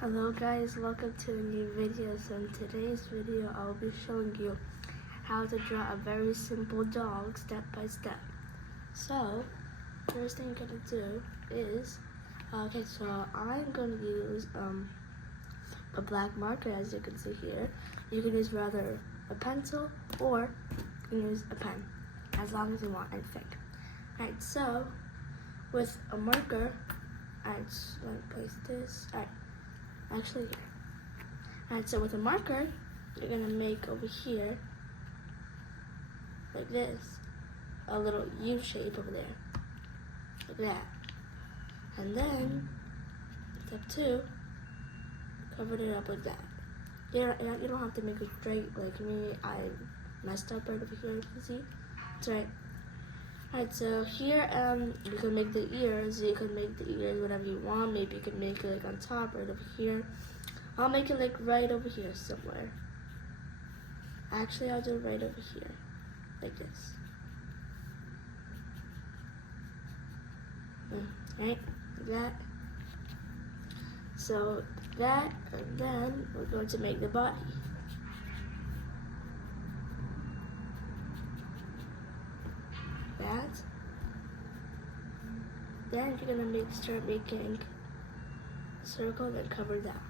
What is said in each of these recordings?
Hello guys, welcome to a new video. So in today's video I'll be showing you how to draw a very simple dog step by step. So first thing you're going to do is, so I'm going to use a black marker, as you can see here. You can use rather a pencil or you can use a pen, as long as you want and think. Alright, so with a marker, I'm just going to place this. Alright, so with a marker, you're gonna make over here, like this, a little U shape over there, like that. And then, step 2, covered it up like that. You don't have to make it straight like me. I messed up right over here, you can see. That's right. Alright, so here, you can make the ears. You can make the ears whatever you want. Maybe you can make it like on top, right over here. I'll make it like right over here somewhere. Actually, I'll do it right over here, like this. Right, like that. So that, and then we're going to make the body. That. Then you're gonna start making a circle and cover that.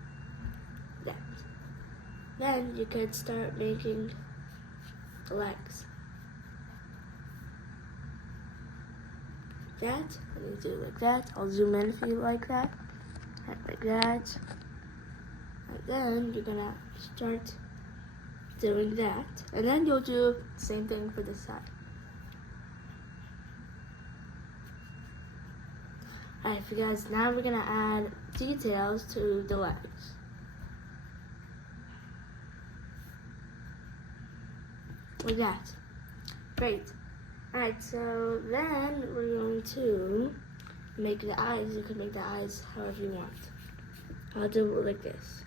Then you can start making the legs. That, and you do it like that. I'll zoom in if you like that. Like that. And then you're gonna start doing that. And then you'll do the same thing for this side. Alright, you guys, now we're gonna add details to the legs. Like that. Great. Alright, so then we're going to make the eyes. You can make the eyes however you want. I'll do it like this.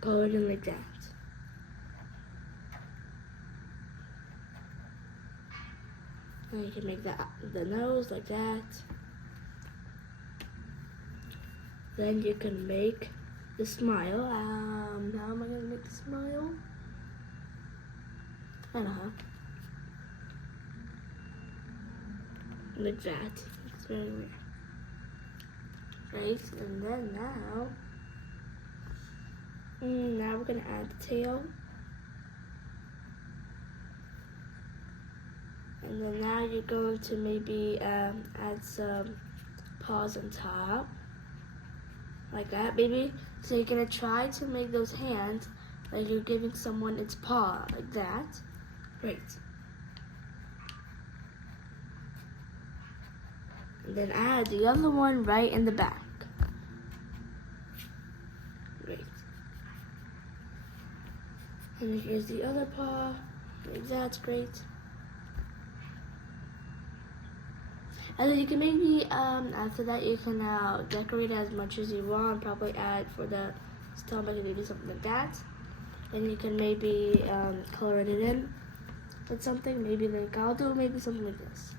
Go in like that. And you can make the nose like that. Then you can make the smile. How am I gonna make the smile? I don't know. Like that. It's very weird. Right, and then now we're gonna add the tail. And then now you're going to maybe add some paws on top. Like that, maybe. So you're gonna try to make those hands like you're giving someone its paw, like that. Great. And then add the other one right in the back. Great. And here's the other paw. Like that's great. And then you can maybe, after that, you can decorate as much as you want. Probably add for the stomach, maybe something like that. And you can maybe color it in with something. Maybe like, I'll do maybe something like this.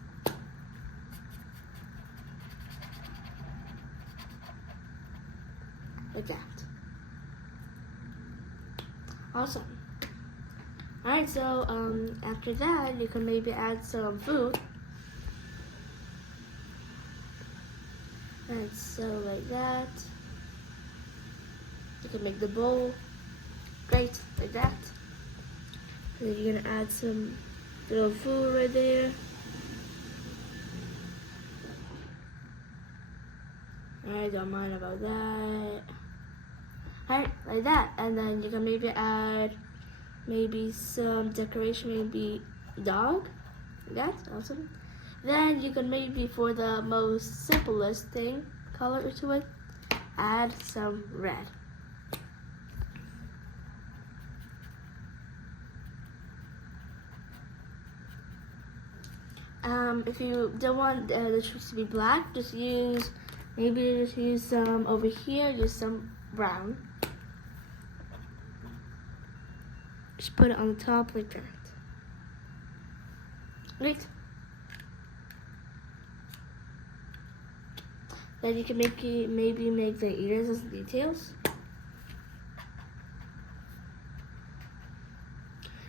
Like that. Awesome. Alright, so after that, you can maybe add some food. And so like that. You can make the bowl. Great, like that. And then you're gonna add some little food right there. I don't mind about that. Alright, like that. And then you can maybe add maybe some decoration, maybe dog. Like that, awesome. Then you can maybe, for the most simplest thing, color to it, add some red. If you don't want the stripes to be black, just use some over here, use some brown. Just put it on the top like that. Great. Then you can maybe make the ears as details.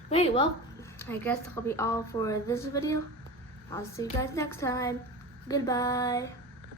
Great, well, I guess that'll be all for this video. I'll see you guys next time. Goodbye.